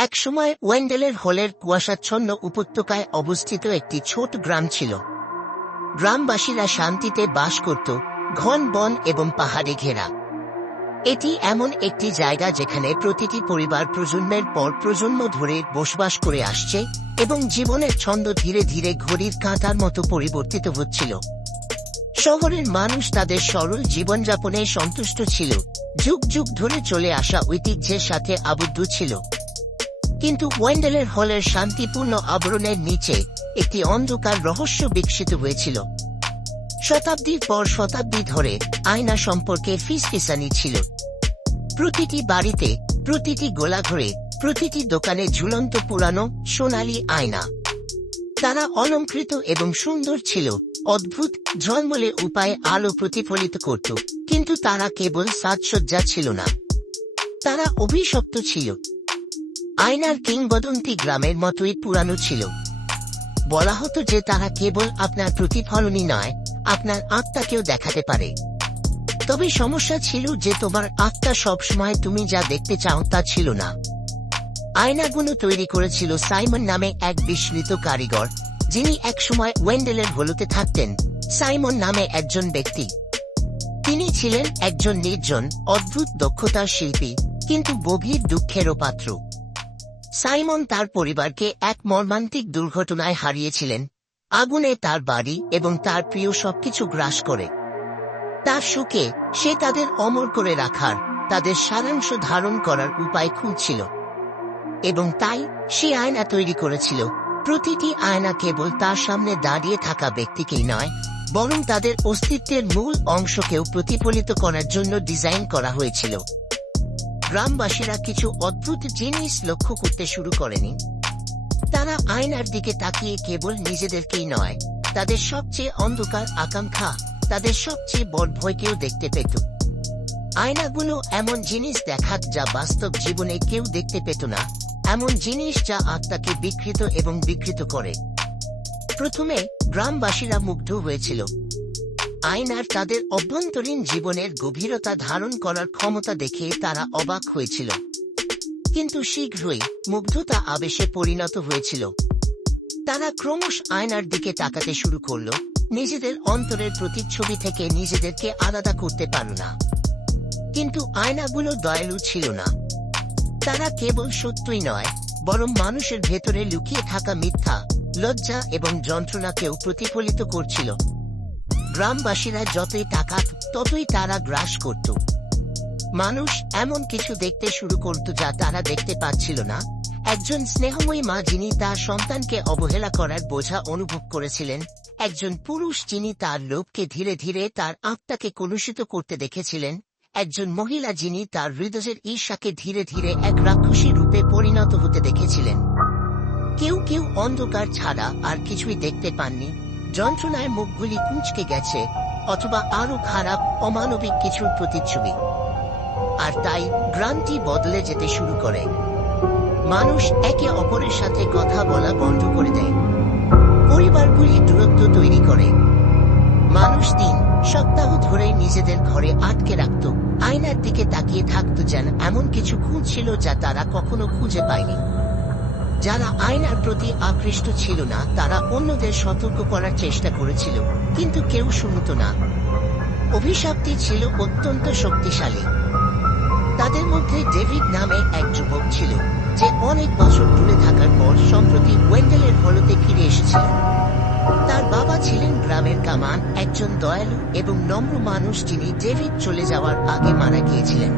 একসময় ওয়েন্ডেলের হলের কুয়াশাচ্ছন্ন উপত্যকায় অবস্থিত একটি ছোট গ্রাম ছিল। গ্রামবাসীরা শান্তিতে বাস করত, ঘন বন এবং পাহাড়ে ঘেরা। এটি এমন একটি জায়গা যেখানে প্রতিটি পরিবার প্রজন্মের পর প্রজন্ম ধরে বসবাস করে আসছে এবং জীবনের ছন্দ ধীরে ধীরে ঘড়ির কাঁটার মতো পরিবর্তিত হচ্ছিল। শহরের মানুষ তাদের সরল জীবনযাপনে সন্তুষ্ট ছিল, যুগ যুগ ধরে চলে আসা ঐতিহ্যের সাথে আবদ্ধ ছিল। কিন্তু ওয়েন্ডেলের হলের শান্তিপূর্ণ আবরণের নিচে একটি অন্ধকার রহস্য বিকশিত হয়েছিল। শতাব্দীর পর শতাব্দী ধরে আয়না সম্পর্কে ফিসফিসানি ছিল। প্রতিটি বাড়িতে, প্রতিটি গোলাঘরে, প্রতিটি দোকানে ঝুলন্ত পুরানো সোনালী আয়না। তারা অলংকৃত এবং সুন্দর ছিল, অদ্ভুত ঝলমলে উপায়ে আলো প্রতিফলিত করত, কিন্তু তারা কেবল সাজসজ্জা ছিল না, তারা অভিশপ্ত ছিল। আয়নার কিংবদন্তি গ্রামের মতোই পুরানো ছিল। বলা হতো যে তারা কেবল আপনার প্রতিফলনই নয়, আপনার আত্মাকেও দেখাতে পারে। তবে সমস্যা ছিল যে তোমার আত্মা সবসময় তুমি যা দেখতে চাও তা ছিল না। আয়নাগুলো তৈরি করেছিল সাইমন নামে এক বিস্মৃত কারিগর, যিনি একসময় ওয়েন্ডেলের হলুতে থাকতেন। সাইমন নামে একজন ব্যক্তি। তিনি ছিলেন একজন নির্জন, অদ্ভুত দক্ষতার শিল্পী, কিন্তু গভীর দুঃখেরও পাত্র। সাইমন তার পরিবারকে এক মর্মান্তিক দুর্ঘটনায় হারিয়েছিলেন। আগুনে তার বাড়ি এবং তার প্রিয় সবকিছু গ্রাস করে। তার সুখে সে তাদের অমর করে রাখার, তাদের সারাংশ ধারণ করার উপায় খুঁজছিল। এবং তাই সে আয়না তৈরি করেছিল। প্রতিটি আয়না কেবল তার সামনে দাঁড়িয়ে থাকা ব্যক্তিকেই নয়, বরং তাদের অস্তিত্বের মূল অংশকেও প্রতিফলিত করার জন্য ডিজাইন করা হয়েছিল। গ্রামবাসীরা কিছু অদ্ভুত জিনিস লক্ষ্য করতে শুরু করেনি। তারা আয়নার দিকে তাকিয়ে কেবল নিজেদেরকেই নয়, তাদের সবচেয়ে অন্ধকার আকাঙ্ক্ষা, তাদের সবচেয়ে বড় ভয়কেও দেখতে পেত। আয়নাগুলো এমন জিনিস দেখাত যা বাস্তব জীবনে কেউ দেখতে পেত না, এমন জিনিস যা আত্মাকে বিকৃত এবং বিকৃত করে। প্রথমে গ্রামবাসীরা মুগ্ধ হয়েছিল। আয়নার তাদের অভ্যন্তরীণ জীবনের গভীরতা ধারণ করার ক্ষমতা দেখে তারা অবাক হয়েছিল। কিন্তু শীঘ্রই মুগ্ধতা আবেশে পরিণত হয়েছিল। তারা ক্রমশ আয়নার দিকে তাকাতে শুরু করল, নিজেদের অন্তরের প্রতিচ্ছবি থেকে নিজেদেরকে আলাদা করতে পারল না। কিন্তু আয়নাগুলো দয়ালু ছিল না। তারা কেবল সত্যই নয়, বরং মানুষের ভেতরে লুকিয়ে থাকা মিথ্যা, লজ্জা এবং যন্ত্রণাকেও প্রতিফলিত করছিল। গ্রামবাসীরা যতই তাকাত ততই তারা গ্রাস করত। মানুষ এমন কিছু দেখতে শুরু করত যা তারা দেখতে পাচ্ছিল না। একজন স্নেহময়ী মা যিনি তার সন্তানকে অবহেলা করার বোঝা অনুভব করেছিলেন, একজন পুরুষ যিনি তার লোভকে ধীরে ধীরে তার আত্মাকে কলুষিত করতে দেখেছিলেন, একজন মহিলা যিনি তার হৃদয়ের ঈর্ষাকে ধীরে ধীরে এক রাক্ষসী রূপে পরিণত হতে দেখেছিলেন। কেউ কেউ অন্ধকার ছাড়া আর কিছুই দেখতে পাননি, যন্ত্রণায় মুখগুলি কুঁচকে গেছে, অথবা আরো খারাপ অমানবিক কিছুর প্রতিচ্ছবি। আর তাই গ্রামটি বদলে যেতে শুরু করে। মানুষ একে অপরের সাথে কথা বলা বন্ধ করে দেয়। পরিবারগুলি দূরত্ব তৈরি করে। মানুষ দিন সপ্তাহ ধরে নিজেদের ঘরে আটকে রাখত, আয়নার দিকে তাকিয়ে থাকত যেন এমন কিছু খুঁজছিল যা তারা কখনো খুঁজে পায়নি। যারা আয়নার প্রতি আকৃষ্ট ছিল না তারা অন্যদের সতর্ক করার চেষ্টা করেছিল, কিন্তু কেউ শুনত না। অভিশাপটি ছিল অত্যন্ত শক্তিশালী। তাদের মধ্যে ডেভিড নামে এক যুবক ছিল, যে অনেক বছর দূরে থাকার পর সম্প্রতি ওয়েন্ডেলের হলতে ফিরে এসেছিল। তার বাবা ছিলেন গ্রামের কামান, একজন দয়ালু এবং নম্র মানুষ যিনি ডেভিড চলে যাওয়ার আগে মারা গিয়েছিলেন।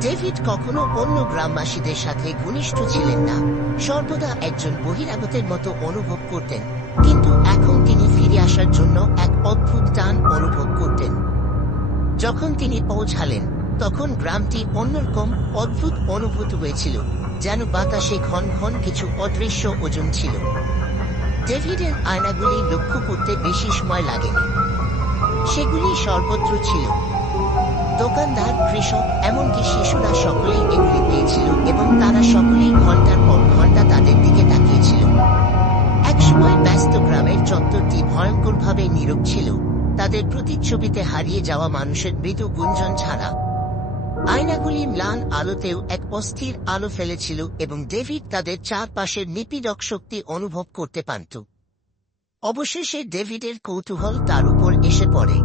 ডেভিড কখনো অন্য গ্রামবাসীদের সাথে ঘনিষ্ঠ ছিলেন না, সর্বদা একজন বহিরাগতের মতো অনুভব করতেন, কিন্তু এখন তিনি ফিরে আসার জন্য এক অদ্ভুত টান অনুভব করতেন। যখন তিনি পৌঁছালেন তখন গ্রামটি অন্যরকম অদ্ভুত অনুভূত হয়েছিল, যেন বাতাসে ঘন ঘন কিছু অদৃশ্য ওজন ছিল। ডেভিডের আয়নাগুলি লক্ষ্য করতে বেশি সময় লাগেনি। সেগুলি সর্বত্র ছিল। দোকানদার, কৃষক, এমনকি শিশুরা সকলেই এগুলি পেয়েছিল এবং তারা সকলেই ঘন্টার পর ঘন্টা তাদের দিকে তাকিয়েছিল। একসময় ব্যস্ত গ্রামের চত্বরটি ভয়ঙ্করভাবে নীরব ছিল, তাদের প্রতিচ্ছবিতে হারিয়ে যাওয়া মানুষের মৃদু গুঞ্জন ছাড়া। আয়নাগুলি ম্লান আলোতেও এক অস্থির আলো ফেলেছিল এবং ডেভিড তাদের চারপাশের নিপীড়ক শক্তি অনুভব করতে পারত। অবশেষে ডেভিডের কৌতূহল তার উপর এসে পড়ে।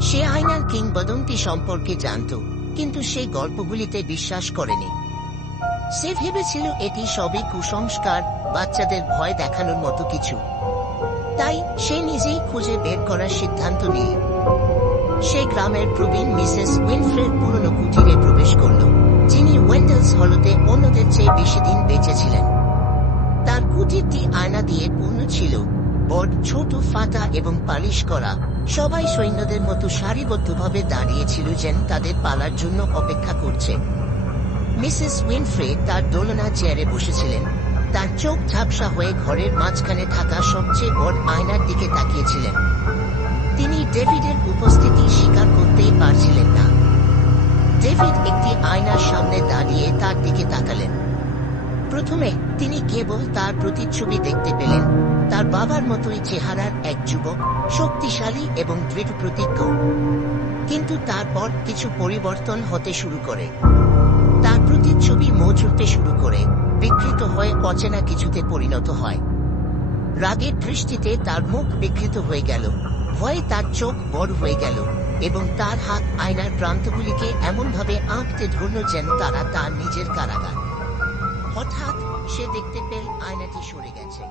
সে আয়নার কিংবদন্তি সম্পর্কে জানত, কিন্তু সে গল্পগুলিতে বিশ্বাস করেনি। সে ভেবেছিল এটি সবই কুসংস্কার, বাচ্চাদের ভয় দেখানোর মতো কিছু। তাই সে নিজেই খুঁজে বের করার সিদ্ধান্ত নিল। সে গ্রামের প্রবীণ মিসেস উইনফ্রের পুরনো কুটিরে প্রবেশ করল, যিনি ওয়েন্ডেলস হলতে অন্যদের চেয়ে বেশি দিন বেঁচে ছিলেন। তার কুটিরটি আয়না দিয়ে পূর্ণ ছিল, বড়, ছোট, ফাটা এবং পালিশ করা। সবাই সৈন্যদের মতো সারিবদ্ধভাবে দাঁড়িয়েছিল, যেন তাদের পালার জন্য অপেক্ষা করছে। মিসেস উইনফ্রে তার দোলনা চেয়ারে বসেছিলেন, তার চোখ ঝাপসা হয়ে ঘরের মাঝখানে থাকা সবচেয়ে বড় আয়নার দিকে তাকিয়েছিলেন। তিনি ডেভিডের উপস্থিতি স্বীকার করতেই পারছিলেন না। ডেভিড একটি আয়নার সামনে দাঁড়িয়ে তার দিকে তাকালেন। প্রথমে তিনি কেবল তার প্রতিচ্ছবি দেখতে পেলেন, তার বাবার মতোই চেহারার এক যুবক, শক্তিশালী এবং দৃঢ়প্রতিজ্ঞ। কিন্তু তারপর কিছু পরিবর্তন হতে শুরু করে। তার প্রতিচ্ছবি মৌজুতে শুরু করে, বিকৃত হয়ে অচেনা কিছুতে পরিণত হয়। রাগের দৃষ্টিতে তার মুখ বিকৃত হয়ে গেল, ভয়ে তার চোখ বড় হয়ে গেল, এবং তার হাত আয়নার প্রান্তগুলিকে এমনভাবে আঁকতে ধরল যেন তারা তার নিজের কারাগার। হঠাৎ সে দেখতে পেল আয়নাটি সরে গেছে।